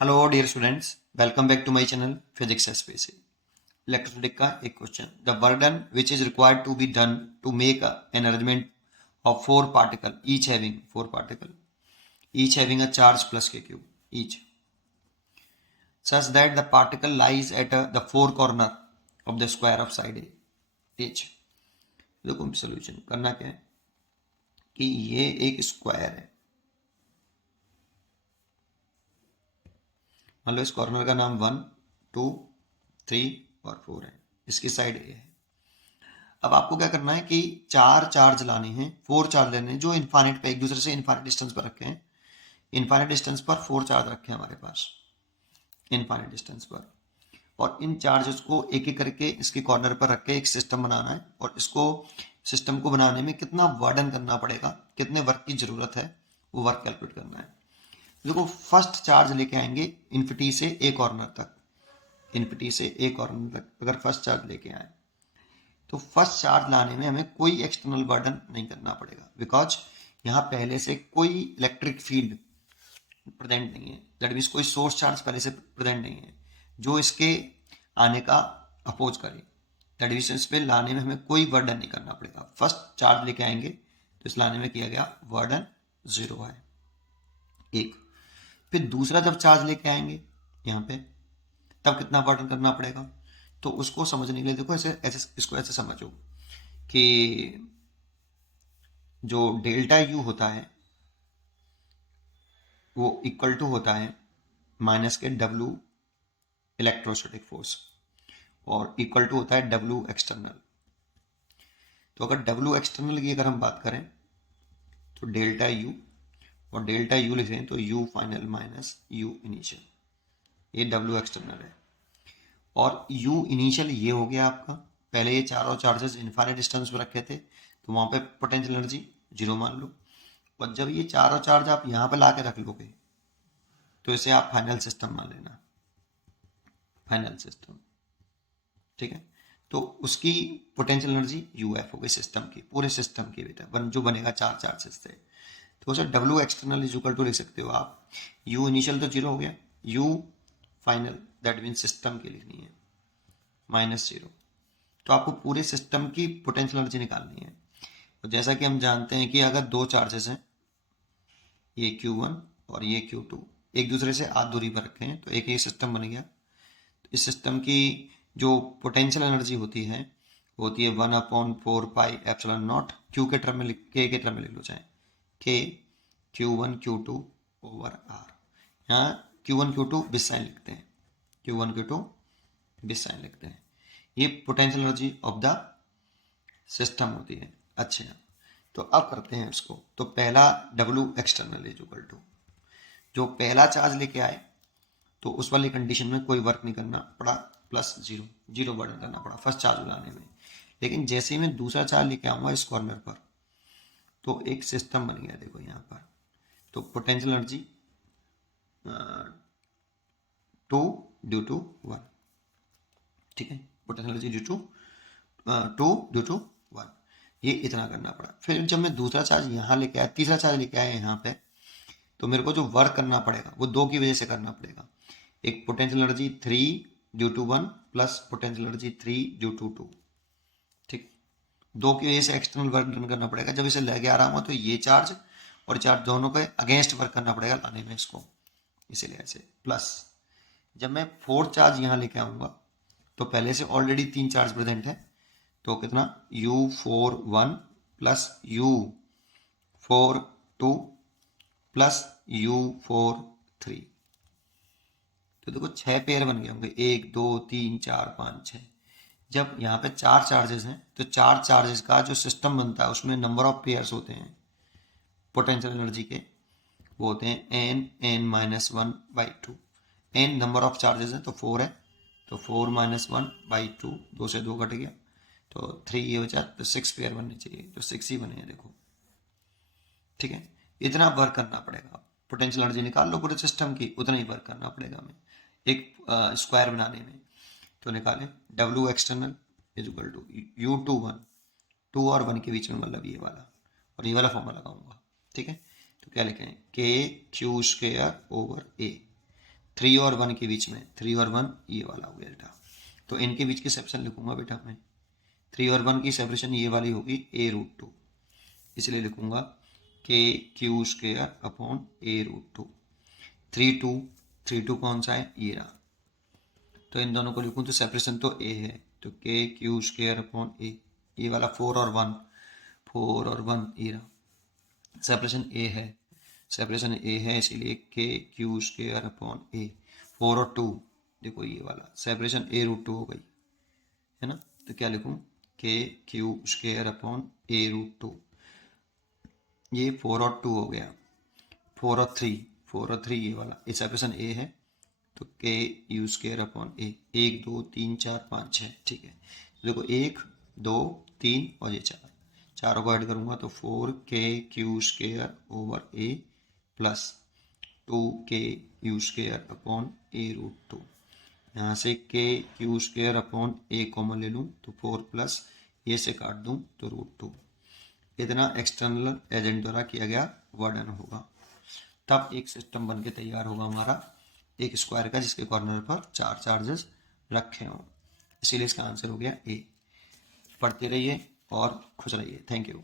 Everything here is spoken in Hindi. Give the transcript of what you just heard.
Hello dear students, welcome back to my channel Physics SPC. Let us take a question. The work done which is required to be done to make an arrangement of four particles, each having a charge plus k cube each, such that the particle lies at the four corner of the square of side A each. देखो सोल्यूशन करना क्या है कि ये एक स्क्वायर है, मान लो इस कॉर्नर का नाम 1, 2, 3 और 4 है, इसकी साइड ए है। अब आपको क्या करना है कि चार चार्ज लाने हैं, फोर चार्ज लेने हैं जो इन्फाइनाइट पे एक दूसरे से इन्फाइनाइट डिस्टेंस पर रखे हैं। इन्फाइनाइट डिस्टेंस पर फोर चार्ज रखे हैं हमारे पास इन्फाइनाइट डिस्टेंस पर, और इन चार्जेस को एक एक करके इसके कॉर्नर पर रख के एक सिस्टम बनाना है। और इसको सिस्टम को बनाने में कितना वर्डन करना पड़ेगा, कितने वर्क की जरूरत है, वो वर्क कैलकुलेट करना है। देखो फर्स्ट चार्ज लेके आएंगे इन्फिनिटी से ए कॉर्नर तक, इन्फिनिटी से ए कॉर्नर तक अगर फर्स्ट चार्ज लेके आए तो फर्स्ट चार्ज लाने में हमें कोई एक्सटर्नल बर्डन नहीं करना पड़ेगा, बिकॉज यहाँ पहले से कोई इलेक्ट्रिक फील्ड प्रेजेंट नहीं है। दैट मीन्स कोई सोर्स चार्ज पहले से प्रेजेंट नहीं है जो इसके आने का अपोज करे। दैट मीन्स इस पे लाने में हमें कोई बर्डन नहीं करना पड़ेगा। फर्स्ट चार्ज लेके आएंगे तो इस लाने में किया गया बर्डन 0 है एक। फिर दूसरा जब चार्ज लेके आएंगे यहाँ पे तब कितना बर्डन करना पड़ेगा, तो उसको समझने के लिए देखो ऐसे ऐसे इसको ऐसे समझो कि जो डेल्टा यू होता है वो इक्वल टू होता है माइनस के डब्ल्यू इलेक्ट्रोस्टैटिक फोर्स और इक्वल टू होता है डब्ल्यू एक्सटर्नल। तो अगर डब्ल्यू एक्सटर्नल की अगर हम बात करें तो डेल्टा यू, और डेल्टा यू लिखें तो you final minus you initial, ये डब्ल्यू एक्सटर्नल है। और यू इनिशियल ये हो गया आपका, पहले ये चारों चार्जेस इनफाइनाइट डिस्टेंस पर रखे थे तो वहाँ पे पोटेंशियल एनर्जी 0 मान लो। और जब ये चारों चार्ज आप यहाँ पे ला के रख लोगे तो इसे आप फाइनल सिस्टम मान लेना, फाइनल सिस्टम, ठीक है। तो उसकी पोटेंशियल एनर्जी यू एफ हो गई सिस्टम की, पूरे सिस्टम की बेटा जो बनेगा चार चार्जेस से। तो उसे W external is equal to लिख सकते हो आप, यू इनिशियल तो 0 हो गया, you final that mean system की लिखनी है माइनस 0। तो आपको पूरे सिस्टम की पोटेंशियल एनर्जी निकालनी है। तो जैसा कि हम जानते हैं कि अगर दो चार्जेस हैं, ये Q1 और ये Q2 एक दूसरे से आध दूरी पर रखे हैं तो एक ये सिस्टम बन गया। तो इस सिस्टम की जो पोटेंशियल एनर्जी होती है वो होती है 1/4 पाई एप्सिलॉन नॉट Q के टर्म में K के टर्म में लिख लो चाहे K Q1 Q2 over R। यहाँ Q1 Q2 बिस साइन लिखते हैं, Q1 Q2 बिस साइन लिखते हैं। ये potential energy of the system होती है। अच्छा, तो अब करते हैं उसको। तो पहला W external is equal to, जो पहला चार्ज लेके आए तो उस वाली कंडीशन में कोई वर्क नहीं करना पड़ा, प्लस 0 0 बर्डन करना पड़ा फर्स्ट चार्ज लाने में। लेकिन जैसे ही मैं दूसरा चार्ज लेके आऊँगा इस कॉर्नर पर तो एक सिस्टम बन गया, देखो यहाँ पर। तो पोटेंशियल एनर्जी 2 ड्यू टू 1, ठीक है, potential energy due to 2 due to 1, ये इतना करना पड़ा। फिर जब मैं दूसरा चार्ज यहाँ लेके आया, तीसरा चार्ज लेके आया यहाँ पे, तो मेरे को जो वर्क करना पड़ेगा वो दो की वजह से करना पड़ेगा। एक potential energy 3 due to 1 plus potential energy 3 due to 2, ठीक। दो की वजह से एक्सटर्नल वर्क डन करना पड़ेगा। जब इसे लेके आ रहा हूँ तो ये चार्ज और चार्ज दोनों के अगेंस्ट वर्क करना पड़ेगा लाने में इसको, इसीलिए ऐसे प्लस। जब मैं फोर्थ चार्ज यहाँ लेके आऊँगा तो पहले से ऑलरेडी 3 चार्ज प्रेजेंट है, तो कितना U41 plus U42 plus U43। तो देखो 6 पेयर बन गए होंगे, 1 2 3 4 5 6। जब यहाँ पे 4 चार्जेस हैं तो 4 चार्जेस का जो सिस्टम बनता है उसमें नंबर ऑफ पेयर्स होते हैं पोटेंशियल एनर्जी के, वो होते हैं n(-1/2). n number of charges हैं तो 4 है, तो 4-1/2, 2 से 2 कट गया तो 3 ये बचा, तो 6 पेयर बनने चाहिए, तो 6 ही बने हैं देखो, ठीक है। इतना वर्क करना पड़ेगा, पोटेंशियल एनर्जी निकाल लो पूरे सिस्टम की, उतना ही वर्क करना पड़ेगा हमें एक स्क्वायर बनाने में। तो निकालें W external is equal to U21, 2 और 1 के बीच में मतलब ये वाला, और ये वाला फॉर्मूला लगाऊंगा, ठीक है। तो क्या लिखें K Q square over A, 3 और 1 के बीच में, 3 और 1 ये वाला हो गया डेल्टा। तो इनके बीच की सेपरेशन लिखूंगा बेटा मैं, 3 और 1 की सेपरेशन ये वाली होगी a√2, इसलिए लिखूंगा के क्यू स्क्वायर अपॉन a√2। 3 2 कौन सा है, ये रहा, तो इन दोनों को लिखूं तो सेपरेशन तो a है, तो के क्यू स्क्वायर अपॉन a, ये वाला 4 और 1, 4 और 1 ये रहा, सेपरेशन a है, सेपरेशन a है, इसीलिए के क्यू स्क्वायर अपॉन a। 4 और 2 देखो ये वाला सेपरेशन a√2 हो गई है ना, तो क्या लिखूं, के क्यू स्क्वायर अपॉन a√2, ये 4 और 2 हो गया, 4 और 3, 4 और 3 ये वाला, ये सेपरेशन a है, तो के यू स्क्वायर अपॉन a, 1 2 3 4 5 6, ठीक है। तो देखो 1 2 3 और ये 4, चारों को ऐड करूंगा तो 4 के Q square over a plus 2 के यू स्क्वायर अपॉन a√2। यहाँ से के Q square upon a common ले लूँ तो 4 प्लस ये से काट दूँ तो √2। इतना एक्सटर्नल एजेंट द्वारा किया गया वर्णन होगा, तब एक सिस्टम बन के तैयार होगा हमारा एक स्क्वायर का जिसके कॉर्नर पर 4 चार्जेस रखे हों। इसीलिए इसका आंसर हो गया ए। पढ़ते रहिए और खुश रहिए। Thank you.